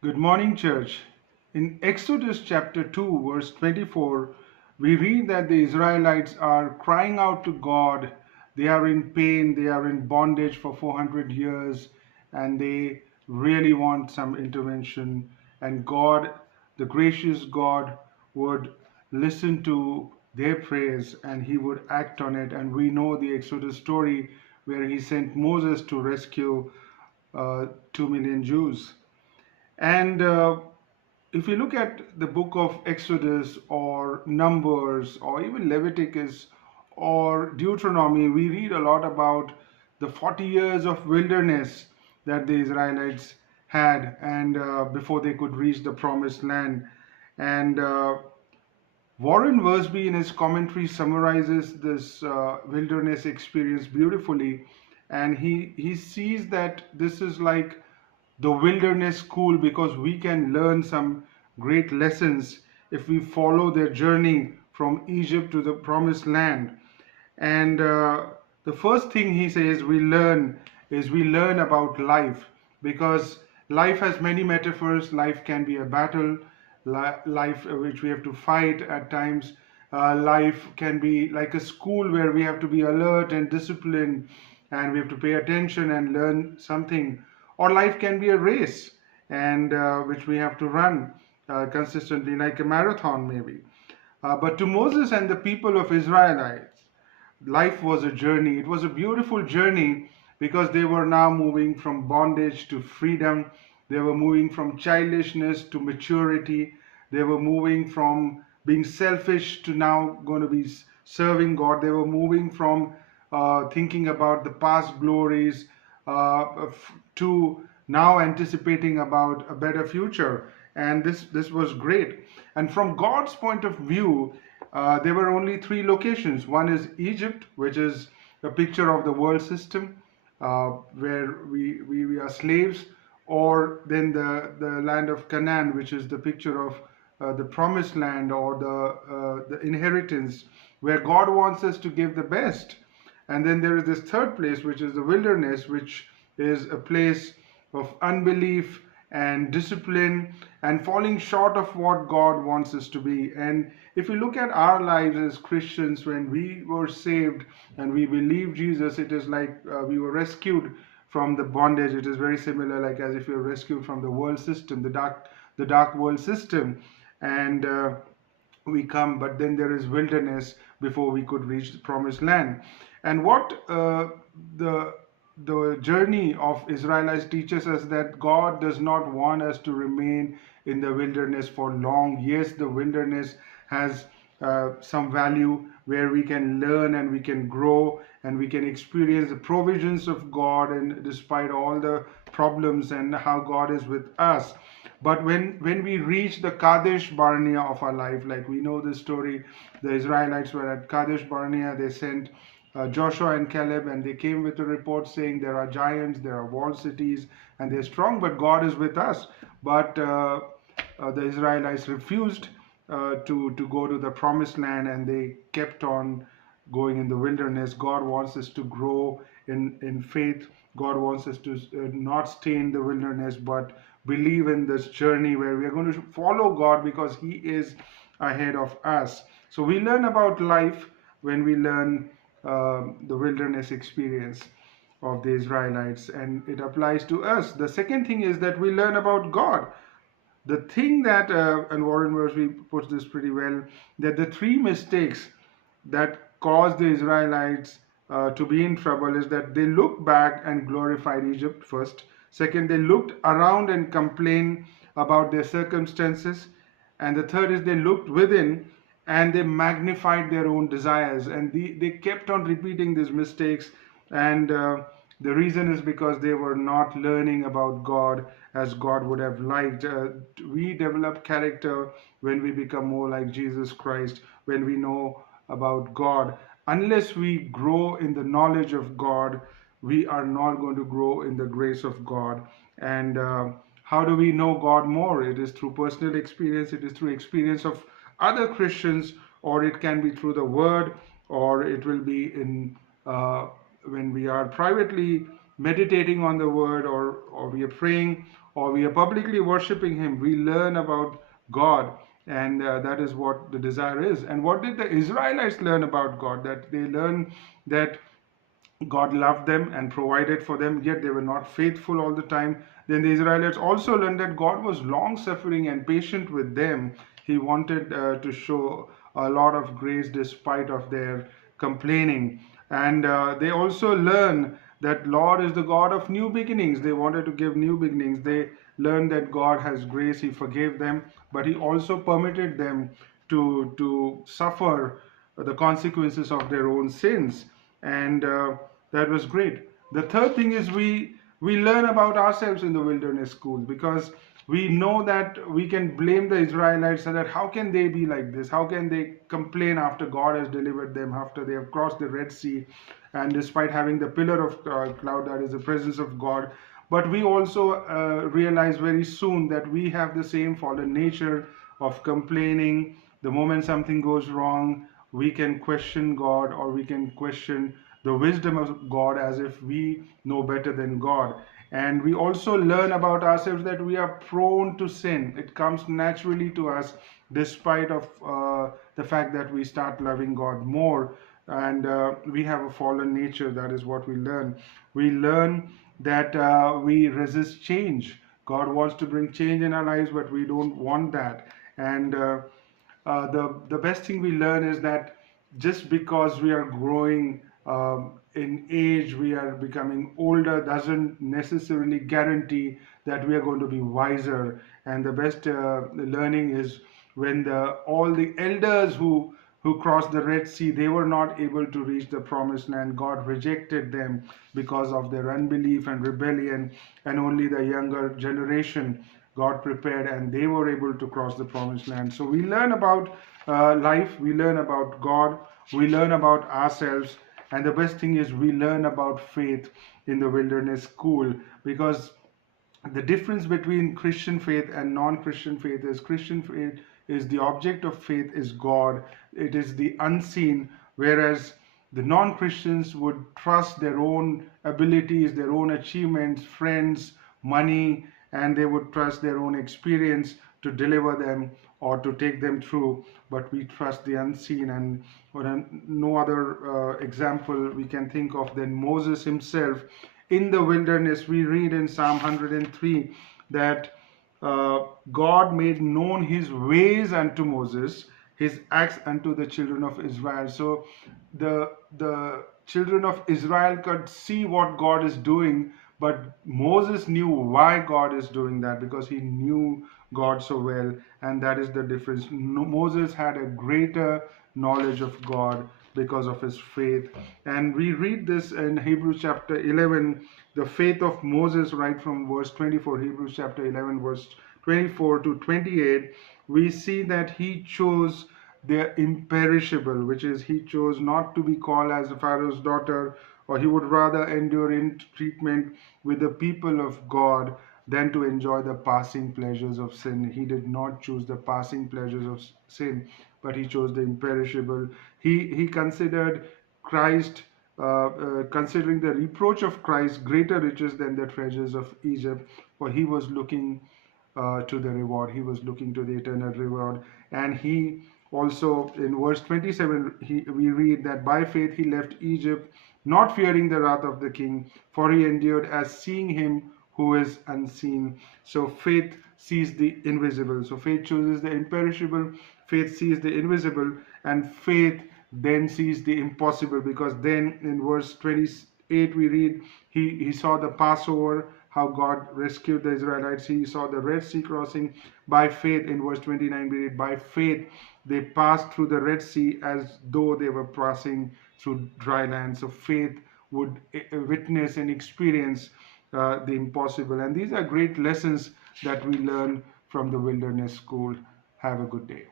Good morning, church. In Exodus chapter 2, verse 24, we read that the Israelites are crying out to God. They are in pain, they are in bondage for 400 years, and they really want some intervention. And God, the gracious God, would listen to their prayers and he would act on it. And we know the Exodus story where he sent Moses to rescue 2 million Jews. And if you look at the book of Exodus or Numbers or even Leviticus or Deuteronomy, we read a lot about the 40 years of wilderness that the Israelites had and before they could reach the promised land. And Warren Worsby, in his commentary, summarizes this wilderness experience beautifully, and he sees that this is like the wilderness school because we can learn some great lessons if we follow their journey from Egypt to the promised land. And the first thing he says we learn about life because life has many metaphors. Life can be a battle, life which we have to fight at times. Life can be like a school where we have to be alert and disciplined and we have to pay attention and learn something. Or life can be a race and which we have to run consistently, like a marathon maybe. But to Moses and the people of Israelites, life was a journey. It was a beautiful journey because they were now moving from bondage to freedom. They were moving from childishness to maturity. They were moving from being selfish to now going to be serving God. They were moving from thinking about the past glories to now anticipating about a better future. And this was great. And from God's point of view, there were only three locations. One is Egypt, which is a picture of the world system, where we are slaves, or then the land of Canaan, which is the picture of the promised land or the inheritance, where God wants us to give the best. And then there is this third place, which is the wilderness, which is a place of unbelief and discipline and falling short of what God wants us to be. And if you look at our lives as Christians, when we were saved and we believed Jesus, it is like we were rescued from the bondage. It is very similar, like as if you're rescued from the world system, the dark world system. And we come, but then there is wilderness before we could reach the promised land. And what the journey of Israelites teaches us that God does not want us to remain in the wilderness for long. Yes, the wilderness has some value where we can learn and we can grow and we can experience the provisions of God and despite all the problems and how God is with us. But when we reach the Kadesh Barnea of our life, like we know the story, the Israelites were at Kadesh Barnea. They sent Joshua and Caleb, and they came with a report saying there are giants, there are walled cities, and they're strong, but God is with us. But the Israelites refused to go to the promised land, and they kept on going in the wilderness. God wants us to grow in faith. God wants us to not stay in the wilderness, but believe in this journey where we are going to follow God because He is ahead of us. So we learn about life when we learn the wilderness experience of the Israelites, and it applies to us. The second thing is that we learn about God. The thing that, and Warren Worsby puts this pretty well, that the three mistakes that caused the Israelites to be in trouble is that they looked back and glorified Egypt first. Second, they looked around and complained about their circumstances. And the third is they looked within and they magnified their own desires. And they kept on repeating these mistakes. And the reason is because they were not learning about God as God would have liked. We develop character when we become more like Jesus Christ, when we know about God. Unless we grow in the knowledge of God, we are not going to grow in the grace of God. And how do we know God more? It is through personal experience, it is through experience of other Christians, or it can be through the Word, or it will be in when we are privately meditating on the Word, or we are praying, or we are publicly worshiping Him, we learn about God, and that is what the desire is. And what did the Israelites learn about God? That they learned that God loved them and provided for them, yet they were not faithful all the time. Then the Israelites also learned that God was long suffering and patient with them. He wanted to show a lot of grace despite of their complaining. And they also learn that Lord is the God of new beginnings. They wanted to give new beginnings. They learned that God has grace. He forgave them, but He also permitted them to suffer the consequences of their own sins. And that was great. The third thing is we learn about ourselves in the wilderness school, because we know that we can blame the Israelites and that how can they be like this? How can they complain after God has delivered them, after they have crossed the Red Sea, and despite having the pillar of cloud, that is the presence of God. But we also realize very soon that we have the same fallen nature of complaining. The moment something goes wrong, we can question God, or we can question the wisdom of God as if we know better than God. And we also learn about ourselves that we are prone to sin. It comes naturally to us, despite of the fact that we start loving God more, and we have a fallen nature. That is what we learn. We learn that we resist change. God wants to bring change in our lives, but we don't want that. And the best thing we learn is that just because we are growing in age, we are becoming older, doesn't necessarily guarantee that we are going to be wiser. And the best learning is when the all the elders who crossed the Red Sea, they were not able to reach the promised land. God rejected them because of their unbelief and rebellion, and only the younger generation God prepared, and they were able to cross the promised land. So we learn about life, we learn about God, we learn about ourselves, and the best thing is we learn about faith in the wilderness school, because the difference between Christian faith and non-Christian faith is Christian faith is the object of faith is God. It is the unseen, whereas the non-Christians would trust their own abilities, their own achievements, friends, money, and they would trust their own experience to deliver them or to take them through. But we trust the unseen, and no other example we can think of than Moses himself in the wilderness. We read in Psalm 103 that God made known His ways unto Moses, His acts unto the children of Israel. So the children of Israel could see what God is doing, but Moses knew why God is doing that, because he knew God so well, and that is the difference. Moses had a greater knowledge of God because of his faith. And we read this in Hebrews chapter 11, the faith of Moses, right from verse 24, Hebrews chapter 11, verse 24 to 28. We see that he chose the imperishable, which is he chose not to be called as Pharaoh's daughter, or he would rather endure in treatment with the people of God than to enjoy the passing pleasures of sin. He did not choose the passing pleasures of sin, but he chose the imperishable. He considered Christ, considering the reproach of Christ greater riches than the treasures of Egypt, for he was looking to the reward. He was looking to the eternal reward. And he also, in verse 27, we read that by faith he left Egypt, not fearing the wrath of the king, for he endured as seeing him who is unseen. So faith sees the invisible. So faith chooses the imperishable, faith sees the invisible, and faith then sees the impossible, because then in verse 28 we read he saw the Passover, how God rescued the Israelites. He saw the Red Sea crossing by faith. In verse 29 we read, by faith they passed through the Red Sea as though they were passing through dry land. So faith would witness and experience the impossible. And these are great lessons that we learn from the wilderness school. Have a good day.